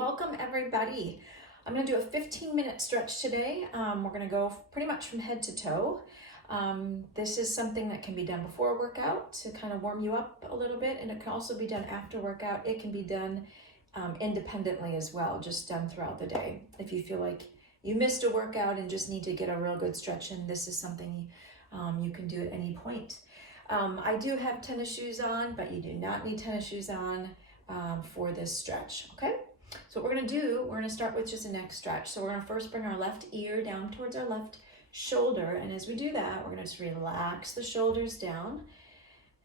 welcome everybody. I'm going to do a 15-minute stretch today. We're going to go pretty much from head to toe. This is something that can be done before a workout to kind of warm you up a little bit, and it can also be done after workout. It can be done independently as well, just done throughout the day. If you feel like you missed a workout and just need to get a real good stretch in, this is something you can do at any point. I do have tennis shoes on, but you do not need tennis shoes on for this stretch, okay? So what we're gonna do, we're gonna start with just a neck stretch. So we're gonna first bring our left ear down towards our left shoulder, and as we do that, we're gonna just relax the shoulders down.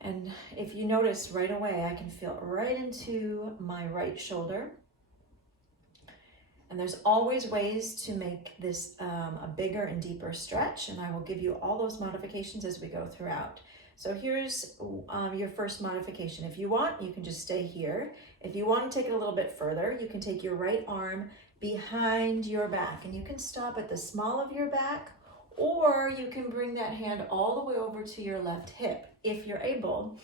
And if you notice right away, I can feel it right into my right shoulder. And there's always ways to make this a bigger and deeper stretch, and I will give you all those modifications as we go throughout. So here's your first modification. If you want, you can just stay here. If you want to take it a little bit further, you can take your right arm behind your back, and you can stop at the small of your back, or you can bring that hand all the way over to your left hip if you're able.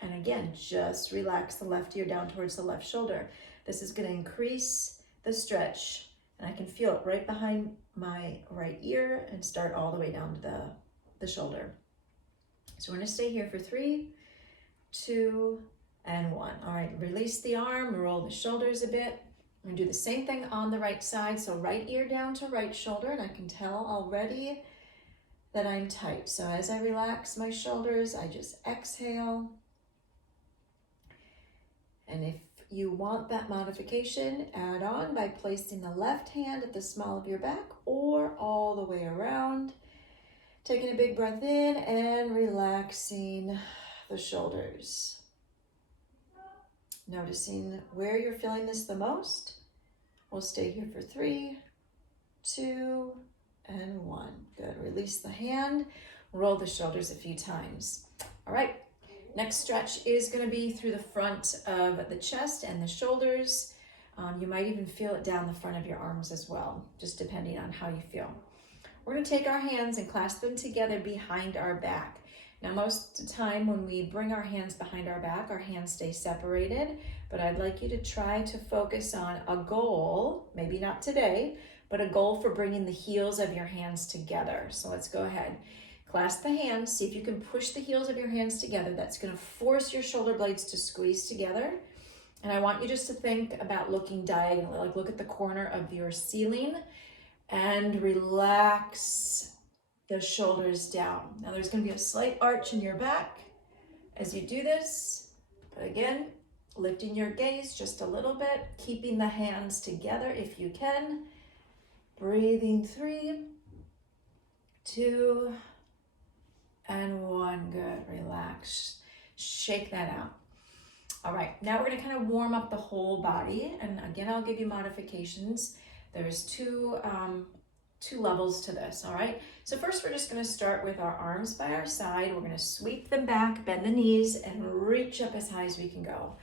And again, just relax the left ear down towards the left shoulder. This is going to increase the stretch, and I can feel it right behind my right ear and start all the way down to the shoulder. So we're going to stay here for 3, 2, and 1. All right, release the arm, roll the shoulders a bit. I'm going to do the same thing on the right side. So right ear down to right shoulder, and I can tell already that I'm tight. So as I relax my shoulders, I just exhale. And if you want that modification, add on by placing the left hand at the small of your back or all the way around. Taking a big breath in and relaxing the shoulders. Noticing where you're feeling this the most. We'll stay here for 3, 2, and 1. Good. Release the hand. Roll the shoulders a few times. All right. Next stretch is going to be through the front of the chest and the shoulders. You might even feel it down the front of your arms as well, just depending on how you feel. We're going to take our hands and clasp them together behind our back. Now, most of the time when we bring our hands behind our back, our hands stay separated, but I'd like you to try to focus on a goal, maybe not today, but a goal for bringing the heels of your hands together. So let's go ahead. Clasp the hands, see if you can push the heels of your hands together. That's going to force your shoulder blades to squeeze together. And I want you just to think about looking diagonally, like look at the corner of your ceiling and relax the shoulders down. Now there's going to be a slight arch in your back as you do this, but again, lifting your gaze just a little bit, keeping the hands together if you can. Breathing 3, 2, and 1. Good. Relax. Shake that out. All right, now we're going to kind of warm up the whole body, and again, I'll give you modifications. There's two levels to this, all right? So first, we're just gonna start with our arms by our side. We're gonna sweep them back, bend the knees, and reach up as high as we can go.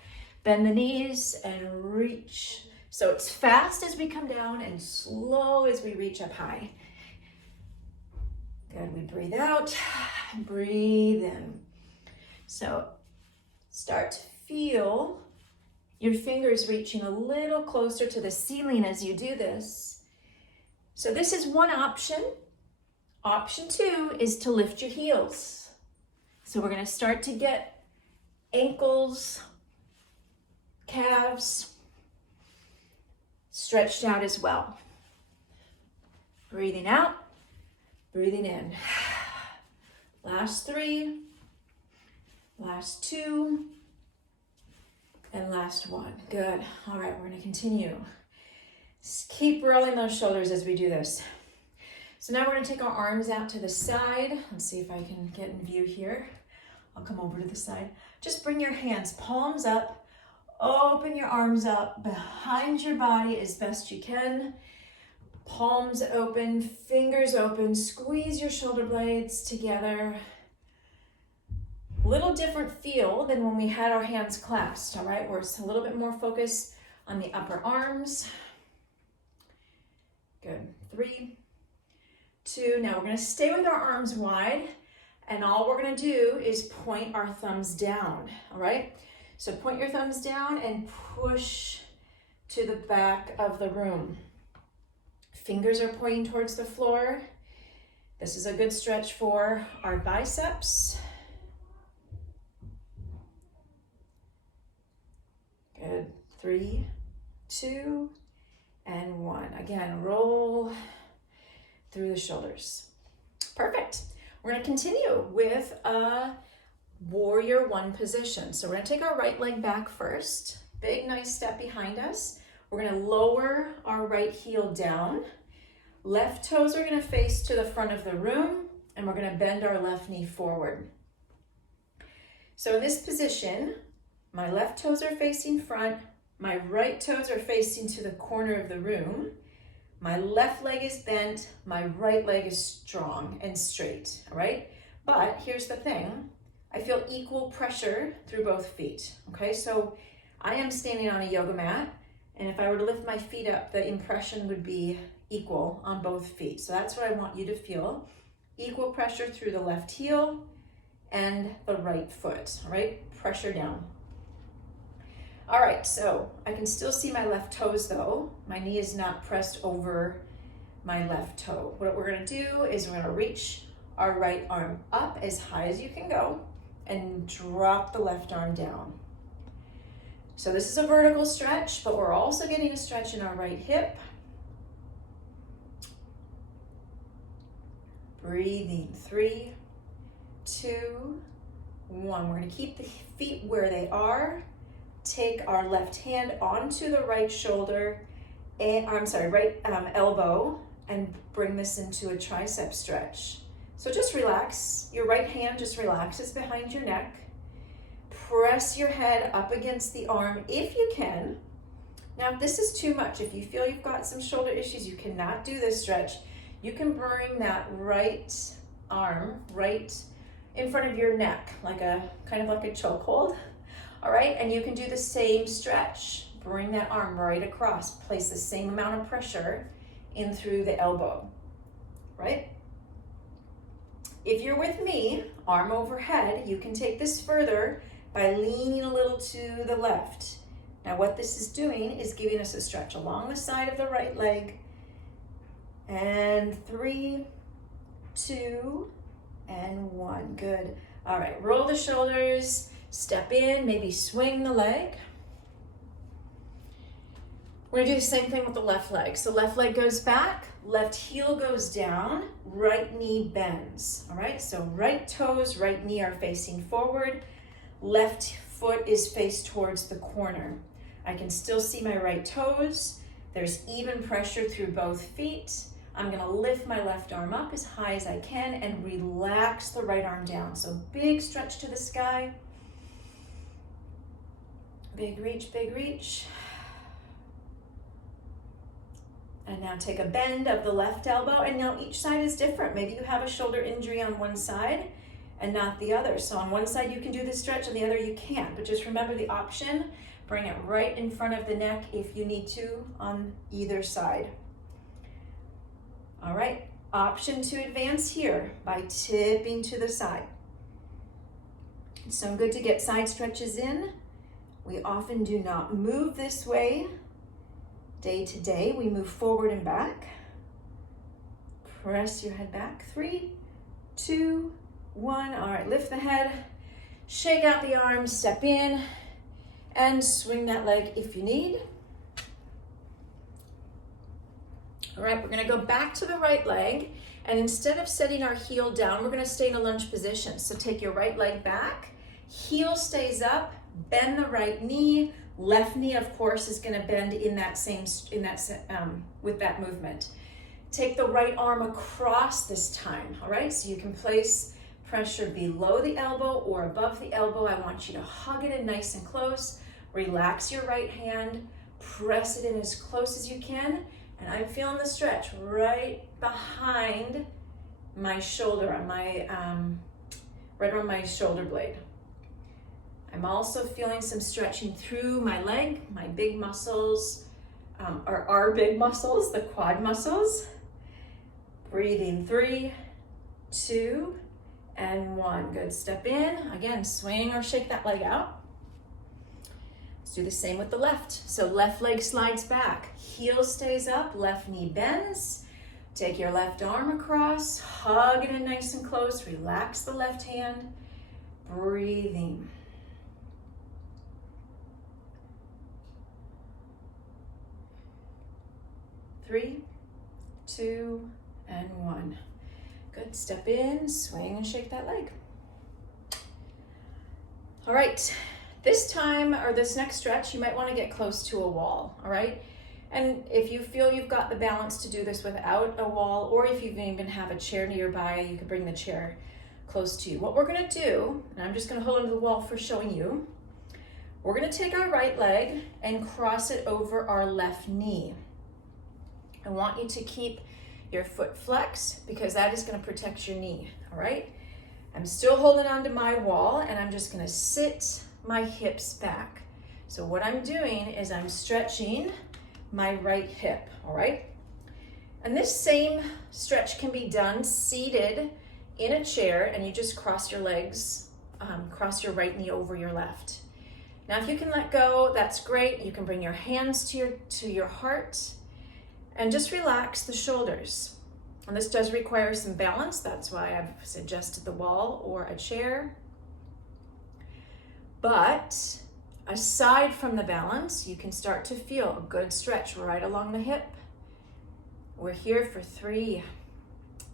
Bend the knees and reach. So it's fast as we come down and slow as we reach up high. Good, we breathe out, breathe in. So start to feel your fingers reaching a little closer to the ceiling as you do this. So this is one option. Option 2 is to lift your heels. So we're going to start to get ankles, calves stretched out as well. Breathing out, breathing in. Last 3, last 2, and last 1. Good. All right, we're going to continue. Just keep rolling those shoulders as we do this. So now we're going to take our arms out to the side. Let's see if I can get in view here. I'll come over to the side. Just bring your hands, palms up. Open your arms up behind your body as best you can. Palms open, fingers open. Squeeze your shoulder blades together. Little different feel than when we had our hands clasped, all right? Where it's a little bit more focus on the upper arms. Good. 3, 2. Now we're going to stay with our arms wide, and all we're going to do is point our thumbs down, all right? So point your thumbs down and push to the back of the room. Fingers are pointing towards the floor. This is a good stretch for our biceps. Good. 3, 2, and 1. Again, roll through the shoulders. Perfect. We're going to continue with a warrior one position. So we're going to take our right leg back first. Big, nice step behind us. We're going to lower our right heel down. Left toes are going to face to the front of the room, and we're going to bend our left knee forward. So in this position, my left toes are facing front, my right toes are facing to the corner of the room, my left leg is bent, my right leg is strong and straight, all right? But here's the thing, I feel equal pressure through both feet, okay? So I am standing on a yoga mat, and if I were to lift my feet up, the impression would be equal on both feet. So that's what I want you to feel. Equal pressure through the left heel and the right foot, all right? Pressure down. All right, so I can still see my left toes though. My knee is not pressed over my left toe. What we're gonna do is we're gonna reach our right arm up as high as you can go and drop the left arm down. So this is a vertical stretch, but we're also getting a stretch in our right hip. Breathing, 3, 2, 1. We're going to keep the feet where they are. Take our left hand onto the right shoulder, right elbow, and bring this into a tricep stretch. So just relax. Your right hand just relaxes behind your neck. Press your head up against the arm if you can. Now, if this is too much, if you feel you've got some shoulder issues, you cannot do this stretch. You can bring that right arm right in front of your neck, kind of like a chokehold, all right? And you can do the same stretch. Bring that arm right across. Place the same amount of pressure in through the elbow, right? If you're with me, arm overhead, you can take this further by leaning a little to the left. Now what this is doing is giving us a stretch along the side of the right leg. And 3, 2, and 1. Good. All right, roll the shoulders, step in, maybe swing the leg. We're gonna do the same thing with the left leg. So left leg goes back, left heel goes down, right knee bends. All right, so right toes, right knee are facing forward, left foot is faced towards the corner. I can still see my right toes. There's even pressure through both feet. I'm gonna lift my left arm up as high as I can and relax the right arm down. So big stretch to the sky. Big reach, big reach. And now take a bend of the left elbow, and now each side is different. Maybe you have a shoulder injury on one side and not the other. So on one side you can do this stretch, on the other you can't. But just remember the option, bring it right in front of the neck if you need to on either side. All right, option to advance here by tipping to the side. It's so good to get side stretches in. We often do not move this way day to day. We move forward and back. Press your head back. 3, 2, 1. All right, lift the head, shake out the arms, step in, and swing that leg if you need. All right, we're gonna go back to the right leg, and instead of setting our heel down, we're gonna stay in a lunge position. So take your right leg back, heel stays up, bend the right knee, left knee, of course, is gonna bend with that movement. Take the right arm across this time, all right? So you can place pressure below the elbow or above the elbow. I want you to hug it in nice and close. Relax your right hand, press it in as close as you can, and I'm feeling the stretch right behind my shoulder, on my right on my shoulder blade. I'm also feeling some stretching through my leg, my big muscles, or our big muscles, the quad muscles. Breathing 3, 2, and 1. Good, step in. Again, swing or shake that leg out. Let's do the same with the left. So left leg slides back, heel stays up, left knee bends. Take your left arm across, hug it in nice and close, relax the left hand, breathing. Three, two, and one. Good, step in, swing and shake that leg. All right, this time, or this next stretch, you might wanna get close to a wall, all right? And if you feel you've got the balance to do this without a wall, or if you even have a chair nearby, you can bring the chair close to you. What we're gonna do, and I'm just gonna hold onto the wall for showing you, we're gonna take our right leg and cross it over our left knee. I want you to keep your foot flexed because that is gonna protect your knee, all right? I'm still holding onto my wall and I'm just gonna sit my hips back. So what I'm doing is I'm stretching my right hip, all right? And this same stretch can be done seated in a chair, and you just cross your legs, cross your right knee over your left. Now, if you can let go, that's great. You can bring your hands to your heart and just relax the shoulders. And this does require some balance. That's why I've suggested the wall or a chair. But aside from the balance, you can start to feel a good stretch right along the hip. We're here for 3,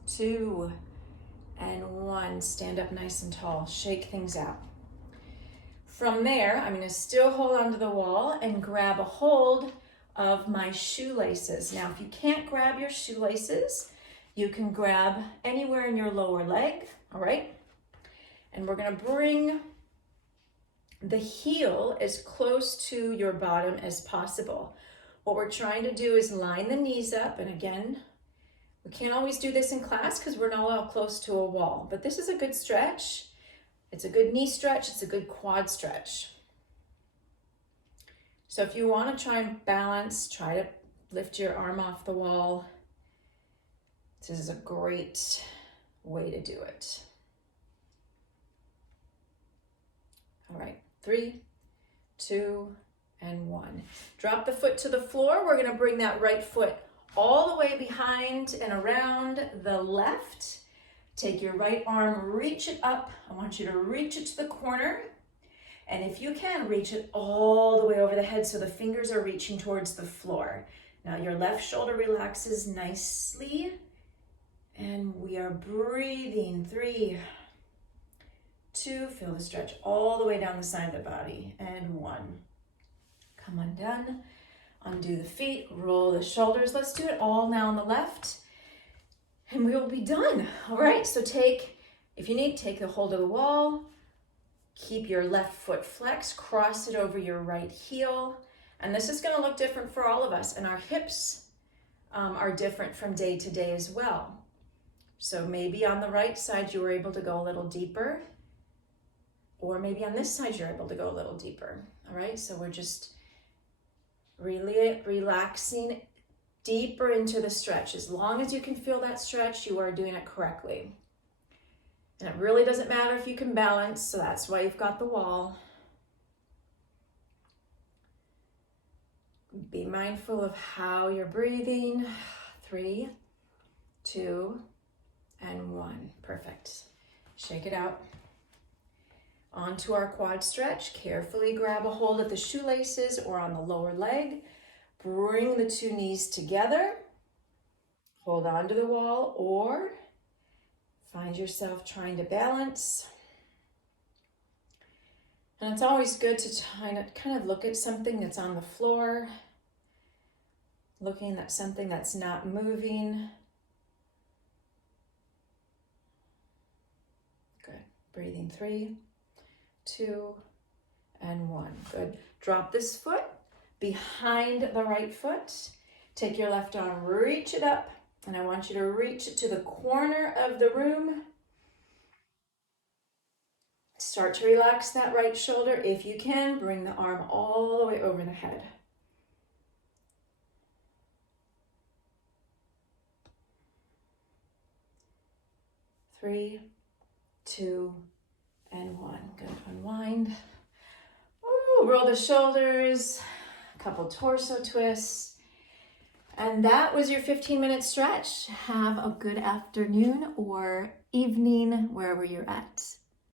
2, and 1. Stand up nice and tall, shake things out. From there, I'm gonna still hold onto the wall and grab a hold of my shoelaces. Now, if you can't grab your shoelaces, you can grab anywhere in your lower leg, all right? And we're gonna bring the heel as close to your bottom as possible. What we're trying to do is line the knees up, and again, we can't always do this in class because we're not all close to a wall, but this is a good stretch. It's a good knee stretch, it's a good quad stretch. So if you want to try and balance, try to lift your arm off the wall. This is a great way to do it. All right, 3, 2, and 1. Drop the foot to the floor. We're gonna bring that right foot all the way behind and around the left. Take your right arm, reach it up. I want you to reach it to the corner. And if you can, reach it all the way over the head so the fingers are reaching towards the floor. Now your left shoulder relaxes nicely. And we are breathing. 3, 2, feel the stretch all the way down the side of the body. And 1. Come undone. Undo the feet, roll the shoulders. Let's do it all now on the left. And we will be done. All right, so if you need, take the hold of the wall. Keep your left foot flexed, cross it over your right heel. And this is gonna look different for all of us. And our hips are different from day to day as well. So maybe on the right side, you were able to go a little deeper. Or maybe on this side, you're able to go a little deeper. All right, so we're just really relaxing deeper into the stretch. As long as you can feel that stretch, you are doing it correctly. And it really doesn't matter if you can balance, so that's why you've got the wall. Be mindful of how you're breathing. 3, 2, and 1. Perfect. Shake it out. Onto our quad stretch. Carefully grab a hold of the shoelaces or on the lower leg. Bring the 2 knees together. Hold on to the wall or find yourself trying to balance. And it's always good to kind of look at something that's on the floor, looking at something that's not moving. Good. Breathing. 3, 2, and 1. Good. Drop this foot behind the right foot. Take your left arm, reach it up, and I want you to reach it to the corner of the room. Start to relax that right shoulder. If you can, bring the arm all the way over the head. Three, 2, and 1. Good. Unwind. Ooh, Woo! Roll the shoulders, a couple torso twists. And that was your 15-minute stretch. Have a good afternoon or evening wherever you're at.